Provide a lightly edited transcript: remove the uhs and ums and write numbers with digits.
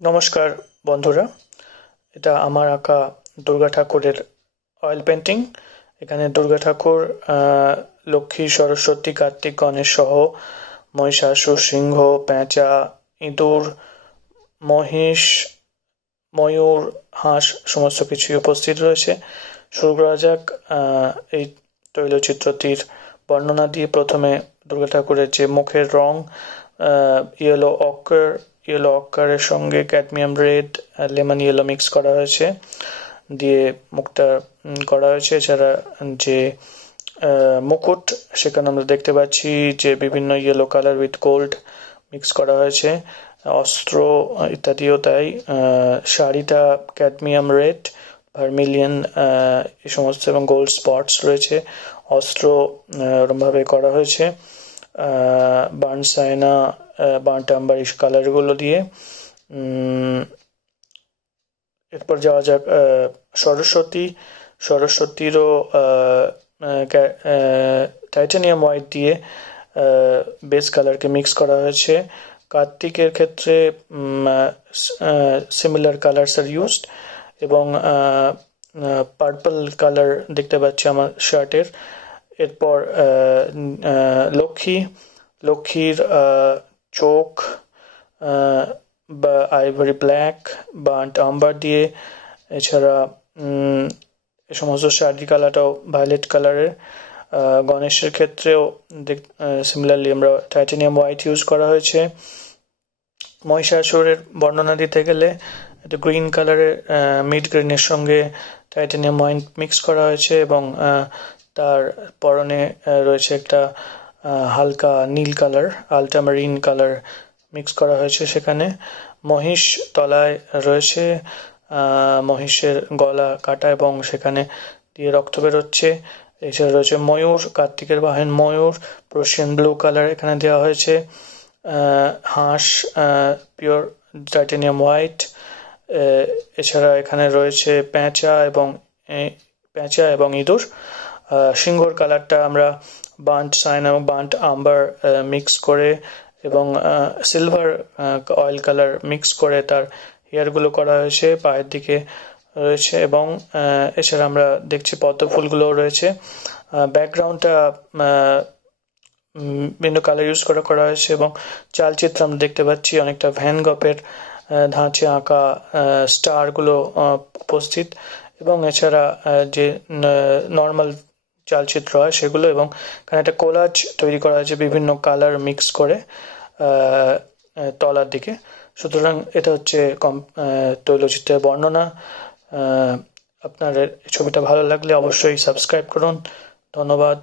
নমস্কার বন্ধুরা, এটা আমার আঁকা দুর্গা ঠাকুরের অয়েল পেন্টিং। এখানে দুর্গা ঠাকুর লক্ষ্মী, সরস্বতী, কার্তিক, গণেশ সহ মহিষাসুর, সিংহ, পেঁচা, ইঁদুর, মহিষ, ময়ূর, হাঁস সমস্ত কিছুই উপস্থিত রয়েছে। শুরু করা যাক এই তৈলচিত্রটির বর্ণনা দিয়ে। প্রথমে দুর্গা ঠাকুরের যে মুখের রং, ইয়েলো অক্কারের সঙ্গে cadmium red, lemon yellow mix করা হয়েছে, দিয়ে মুখটা করা হয়েছে। এছাড়া যে মুকুট, সেখানে আমরা দেখতে পাচ্ছি যে বিভিন্ন yellow colour with gold mix করা হয়েছে। অস্ত্র ইত্যাদিও তাই। শাড়িটা ক্যাডমিয়াম রেড, ভার্মিলিয়ন এই সমস্ত এবং গোল্ড স্পটস রয়েছে। অস্ত্র ওরমভাবে করা হয়েছে বার্ন সাইনা, বার্ন আম্বার এই কালারগুলো দিয়ে। এরপর যাওয়া যাক সরস্বতীরও টাইটানিয়াম হোয়াইট দিয়ে বেস কালারকে মিক্স করা হয়েছে। কার্তিকের ক্ষেত্রে সিমিলার কালার্স আর ইউজড, এবং পার্পল কালার দেখতে পাচ্ছি আমার শার্টের। এরপর লক্ষ্মীর চোখ বা আইভরি ব্ল্যাক, বার্ন্ট আম্বার দিয়ে। এছাড়া এ সমস্ত শাড়ি কালারটাও ভায়োলেট কালারের। গণেশের ক্ষেত্রেও সিমিলারলি আমরা টাইটানিয়াম হোয়াইট ইউজ করা হয়েছে। মহিষাসুরের বর্ণনা দিতে গেলে একটা গ্রিন কালারের, মিড গ্রিনের সঙ্গে টাইটানিয়াম হোয়াইট মিক্স করা হয়েছে, এবং তার পরনে রয়েছে একটা হালকা নীল কালার, আল্ট্রামারিন কালার মিক্স করা হয়েছে সেখানে। মহিষ তলায় রয়েছে, মহিষের গলা কাটা এবং সেখানে দিয়ে রক্ত বেরোচ্ছে। এছাড়া রয়েছে ময়ূর, কার্তিকের বাহন ময়ূর, প্রশিয়ান ব্লু কালার এখানে দেওয়া হয়েছে। হাঁস পিওর টাইটানিয়াম হোয়াইট। এছাড়া এখানে রয়েছে পেঁচা এবং ইঁদুর। সিংহর কালারটা আমরা বার্ন্ট সাইন এবং বার্ন্ট আম্বার মিক্স করে এবং সিলভার অয়েল কালার মিক্স করে তার হেয়ারগুলো করা হয়েছে, পায়ের দিকে রয়েছে। এবং এছাড়া আমরা দেখছি পদ্ম ফুলগুলোও রয়েছে। ব্যাকগ্রাউন্ডটা বিভিন্ন কালার ইউজ করা হয়েছে, এবং চালচিত্র আমরা দেখতে পাচ্ছি অনেকটা ভ্যান গপের ধাঁচে আঁকা স্টারগুলো উপস্থিত, এবং এছাড়া যে নর্মাল চালচিত্র হয় সেগুলো, এবং এখানে একটা কোলাজ তৈরি করা হয়েছে বিভিন্ন কালার মিক্স করে তলার দিকে। সুতরাং এটা হচ্ছে তৈলচিত্রের বর্ণনা। আপনার ছবিটা ভালো লাগলে অবশ্যই সাবস্ক্রাইব করুন। ধন্যবাদ।